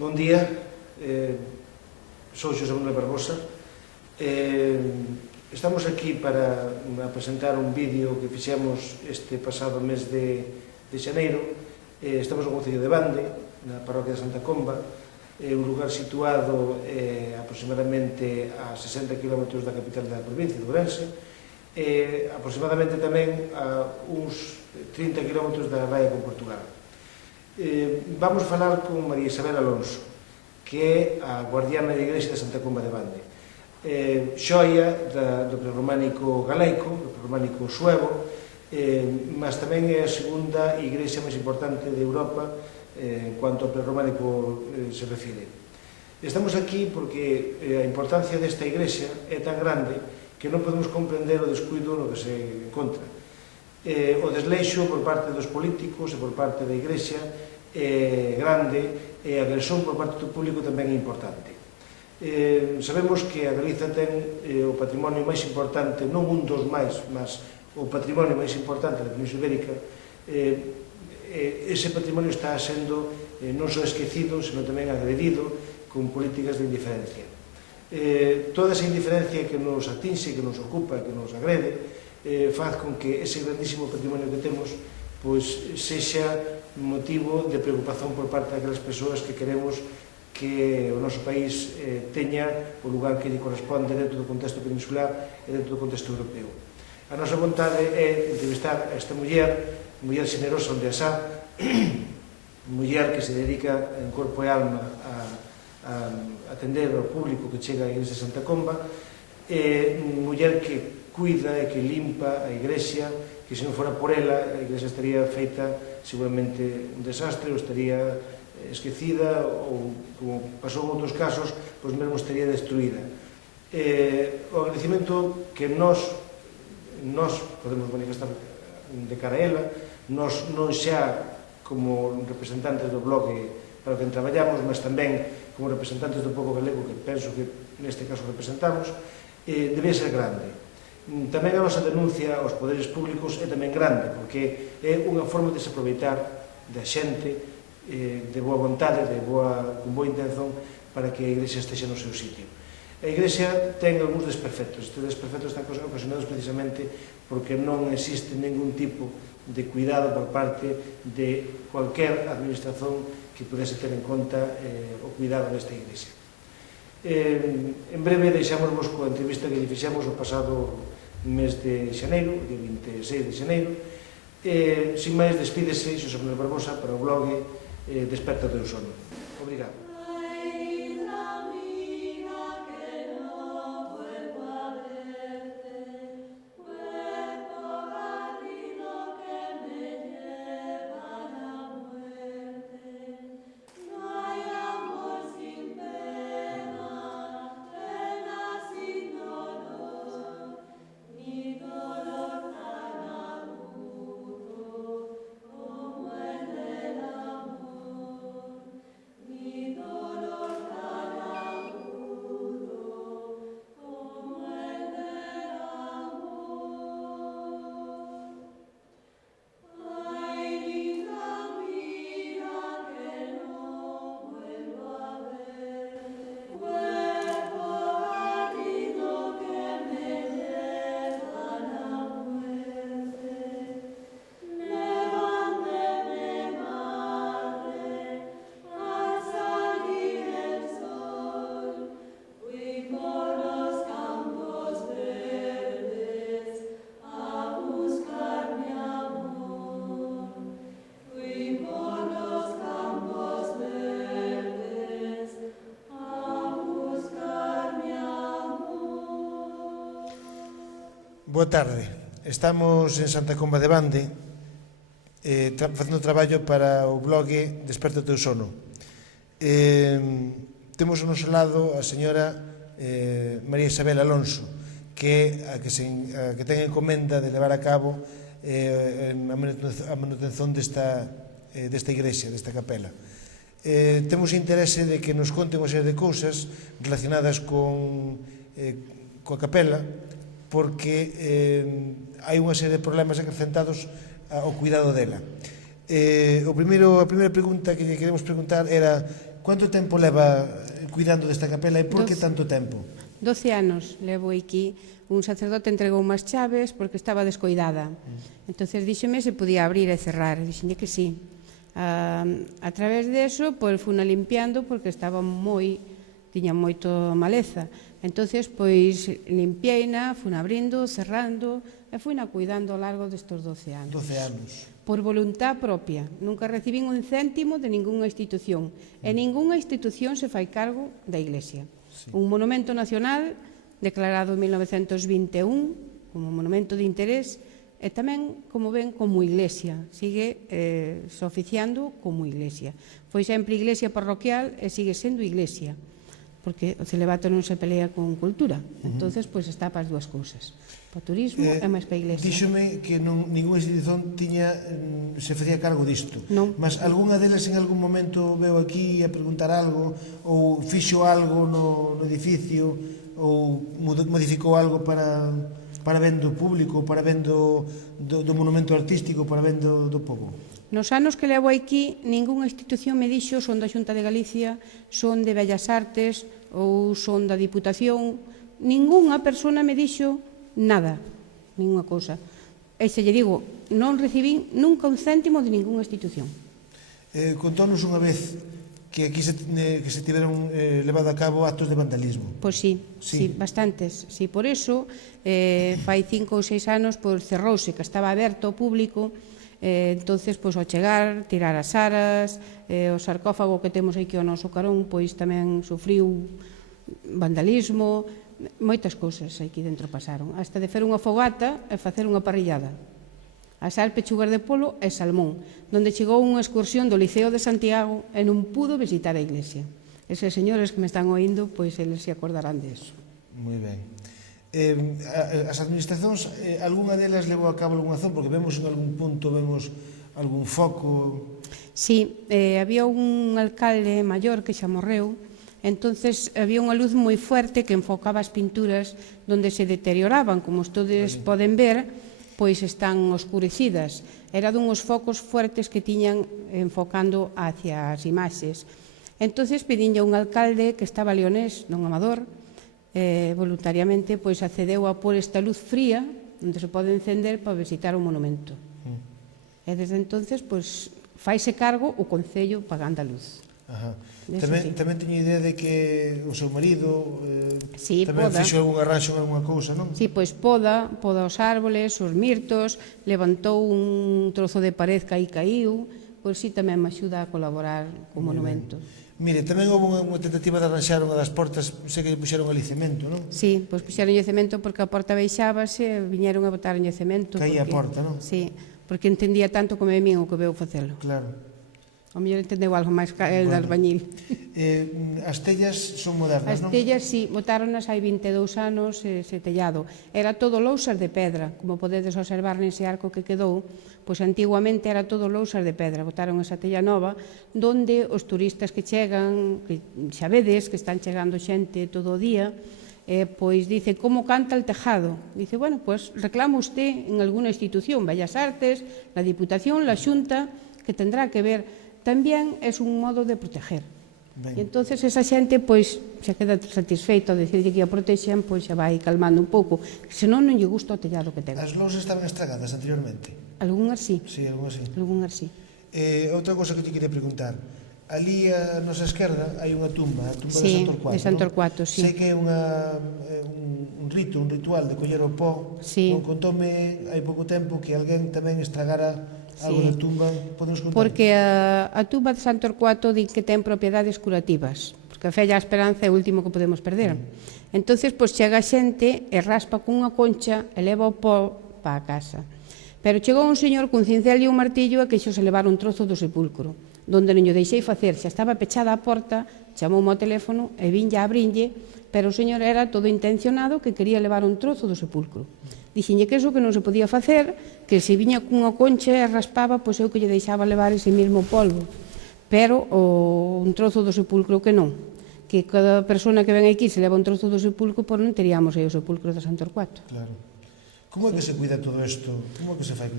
Bon día, sou Xosé Manuel Barbosa. Estamos aquí para presentar un vídeo que fixemos este pasado mes de xaneiro. Estamos no concello de Bande, na parroquia de Santa Comba, un lugar situado aproximadamente a 60 km da capital da provincia de Ourense, aproximadamente tamén a uns 30 km da raia con Portugal. Vamos falar con María Isabel Alonso, que é a guardiana da Igrexa de Santa Comba de Bande, xoia do prerrománico galaico, do prerrománico suevo, mas tamén é a segunda igrexa máis importante de Europa en cuanto ao prerrománico se refire. Estamos aquí porque a importancia desta igrexa é tan grande que non podemos comprender o descuido no que se encontra. O desleixo por parte dos políticos e por parte da igrexa é grande e a agresión por parte do público tamén é importante. Sabemos que a Galiza ten o patrimonio máis importante, non un dos máis, mas o patrimonio máis importante da Península Ibérica. Ese patrimonio está sendo non só esquecido, senón tamén agredido con políticas de indiferencia. Toda esa indiferencia que nos atinxe, que nos ocupa, que nos agrede, faz con que ese grandísimo patrimonio que temos sexa motivo de preocupación por parte daquelas persoas que queremos que o noso país teña o lugar que lle corresponde dentro do contexto peninsular e dentro do contexto europeo. A nosa vontade é entrevistar a esta muller xenerosa onde asá, muller que se dedica en corpo e alma a atender ao público que chega á Igrexa de Santa Comba, muller que cuida e que limpa a Igrexa, que se non fora por ela, a Igrexa estaría feita seguramente un desastre, ou estaría esquecida, ou, como pasou en outros casos, pois mesmo estaría destruída. O agradecimento que nós podemos manifestar de cara a ela, nós non xa como representantes do blog para o que traballamos, mas tamén como representantes do povo galego, que penso que neste caso representamos, debe ser grande. Tamén a nosa denuncia aos poderes públicos é tamén grande, porque é unha forma de se aproveitar da xente de boa vontade, con boa intención, para que a Igrexa estexa no seu sitio. A Igrexa ten algúns desperfectos. Estes desperfectos están ocasionados precisamente porque non existe ningún tipo de cuidado por parte de cualquier administración que pudese ter en conta o cuidado desta Igrexa. En breve deixámosvos coa entrevista que lle fixemos o pasado mes de xaneiro, o día 26 de xaneiro. Sin máis, despídese Xosé Manuel Barbosa para o blog Desperta o teu sono. Obrigado. Boa tarde. Estamos en Santa Comba de Bande facendo traballo para o blog Desperta o teu sono. Temos ao noso lado a señora María Isabel Alonso, que é a que ten encomenda de levar a cabo a manutención desta igrexa, desta capela. Temos interese de que nos conten unha serie de cousas relacionadas coa capela, porque hai unha serie de problemas acrecentados ao cuidado dela. A primeira pregunta que lle queremos preguntar era Quanto tempo leva cuidando desta capela e por que tanto tempo? 12 anos levo aquí. Un sacerdote entregou unhas chaves porque estaba descoidada. Entonces díxeme se podía abrir e cerrar. Dixenlle que sí. A través deso, pois, funa limpiando porque estaba tiña moito maleza. Entonces, pois, limpiei-na, funa abrindo, cerrando e fuina cuidando ao largo destes 12 anos. 12 anos. Por voluntad propia. Nunca recibín un céntimo de ningunha institución. E ningunha institución se fai cargo da Iglesia. Sí. Un monumento nacional declarado en 1921 como monumento de interés e tamén, como ven, como iglesia. Sigue se oficiando como iglesia. Foi sempre iglesia parroquial e sigue sendo iglesia, porque o celibato non se pelea con cultura. Entonces, pois, está para as dúas cousas. Para o turismo e máis para a iglesia. Díxome que ninguna institución se facía cargo disto. Non. Mas algunha delas en algún momento veu aquí a preguntar algo ou fixo algo no edificio ou modificou algo para ben do público, para ben do monumento artístico, para ben do povo? Nos anos que levo aquí, ningunha institución me dixo son da Xunta de Galicia, son de Bellas Artes ou son da Diputación. Ningunha persona me dixo nada, ninguna cousa. E se lle digo, non recibín nunca un céntimo de ningunha institución. Contónos unha vez que aquí se tiveron levado a cabo actos de vandalismo. Pois sí, bastantes. Sí, por eso, fai 5 ou 6 anos, cerrouse, que estaba aberto ao público, entonces, ao chegar, tirar as aras, o sarcófago que temos aquí ao noso carón, pois tamén sufriu vandalismo, moitas cousas aquí dentro pasaron, hasta de fer unha fogata e facer unha parrillada. Asar pechugas de polo e salmón, donde chegou unha excursión do Liceo de Santiago e non pudo visitar a iglesia. Eses señores que me están oindo, pois eles se acordarán de eso. Moi ben. As administracións, algunha delas levou a cabo algunha acción, porque vemos en algún punto, vemos algún foco... Sí, había un alcalde maior que xa morreu, entonces había unha luz moi fuerte que enfocaba as pinturas donde se deterioraban, como todos poden ver, pois están oscurecidas. Era dunhos focos fuertes que tiñan enfocando hacia as imaxes. Entonces pedinlle a un alcalde que estaba leonés, don Amador, voluntariamente pois accedeu a pôr esta luz fría onde se pode encender para visitar o monumento. E desde entonces pois faise cargo o Concello pagando a luz. Tamén teño idea de que o seu marido tamén poda. fixo algún arranxo en algunha cousa, non? Si, pois poda os árboles, os mirtos, levantou un trozo de pared que aí caíu, pois si tamén me axuda a colaborar co monumento. Mire, tamén houve unha tentativa de arranxar unha das portas, sei que puxeron ali cemento, non? Si, pois puxeron cemento porque a porta baixábase, viñeron a botar cemento. Caía a porta, non? Si, porque entendía tanto como a min o que veu facelo. Claro. O mellor entendeu algo máis que el de albañil. As tellas son modernas, non? As tellas, si, botáronas hai 22 anos ese tellado. Era todo lousas de pedra, como podedes observar nese arco que quedou, pois antiguamente era todo lousas de pedra. Botaron esa tella nova, donde os turistas que chegan, que xa vedes, que están chegando xente todo o día, pois dice, como canta el tejado? Dice, bueno, pois reclama usted en alguna institución, Bellas Artes, la Diputación, la Xunta, que tendrá que ver. Tamén é un modo de proteger. E entonces esa xente pois se queda satisfeita de decir que a protexen, pois xa vai calmando un pouco, senón non lle gusta o tellado que ten. As lousas estaban estragadas anteriormente? Algúnas sí. Sí, algúnas sí. Algúnas sí. Outra cosa que te queria preguntar, ali a nosa esquerda hai unha tumba, a tumba de San Torcuato. Sí, de San Torcuato, sí. Sei que é un ritual de coller o pó. Sí. Contoume hai pouco tempo que alguén tamén estragara algo da tumba, podemos contar? Porque a tumba de San Torcuato di que ten propiedades curativas, porque a fe e a esperanza é o último que podemos perder. Entonces, pois chega a xente e raspa cunha concha e leva o pó para a casa. Pero chegou un señor cun cincel e un martillo e queixo se levar un trozo do sepulcro, donde non o deixei facer, xa estaba pechada a porta, chamoume ao teléfono e vinlle a abrinlle, pero o señor era todo intencionado que quería levar un trozo do sepulcro. Dixenlle que eso que non se podía facer, que se viña cunha concha e raspaba, pois eu que lle deixaba levar ese mesmo polvo. Pero un trozo do sepulcro que non. Que cada persona que ven aquí se leva un trozo do sepulcro, pois non teríamos aí o sepulcro de San Torcuato. Claro. Como é que se cuida todo isto? Como é que se fai?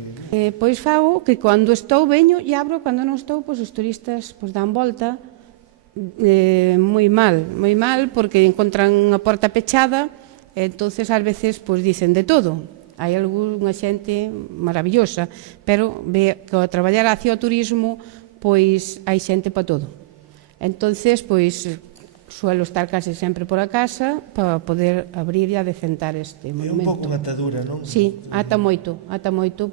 Pois fago que cando estou veño e abro, cando non estou, pois os turistas dan volta moi mal, porque encontran unha porta pechada, e entonces ás veces pois dicen de todo. Hai algunha xente maravillosa, pero ve que ao traballar hacia o turismo, pois hai xente para todo. Entonces, pois, suelo estar case sempre por a casa para poder abrir e adecentar este monumento. É un pouco unha atadura, non? Sí, ata moito,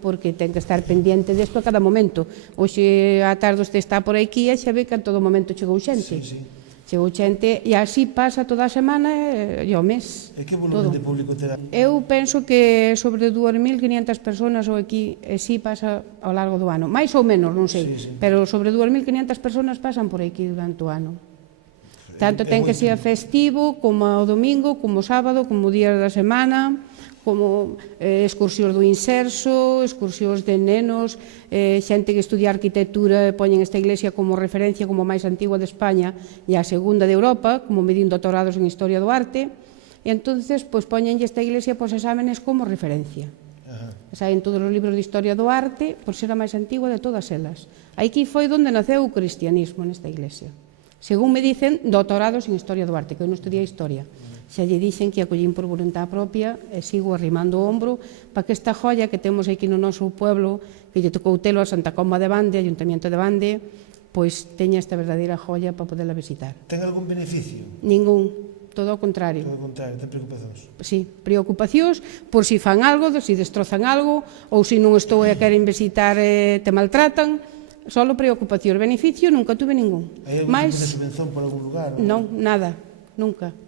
porque ten que estar pendiente desto a cada momento. Hoxe a tarde este está por aquí e xa ve que a todo momento chegou xente. Sí. Chegou xente e así pasa toda a semana e o mes. E que volumen de público terá? Eu penso que sobre 2.500 personas ou aquí si pasa ao largo do ano. Mais ou menos, non sei, pero sobre 2.500 personas pasan por aquí durante o ano. Tanto ten que ser festivo, como o domingo, como o sábado, como o día da semana, como excursións do inserso, excursións de nenos, xente que estudia arquitectura e poñen esta iglesia como referencia como a máis antigua de España e a segunda de Europa, como medindo doutorados en Historia do Arte, e entonces pois poñenlle esta iglesia pos exámenes como referencia. Saen todos os libros de Historia do Arte por ser a máis antigua de todas elas. Aquí foi onde naceu o cristianismo nesta iglesia. Según me dicen, doutorados en Historia do Arte, que eu non estudiei Historia. Xa lle dixen que a collín por voluntad propia e sigo arrimando o ombro para que esta joia que temos aquí no noso pueblo, que lle tocou telo a Santa Comba de Bande, Ayuntamiento de Bande, pois teña esta verdadeira joia para poderla visitar. Ten algún beneficio? Ningún, todo ao contrario. Todo o contrario, ten preocupacións? Sí, preocupacións por si fan algo, si destrozan algo, ou se non estou e queren visitar e te maltratan, solo preocupacións. Beneficio nunca tuve ningún. Hai algún tipo de subvención por algún lugar? Non, nada, nunca.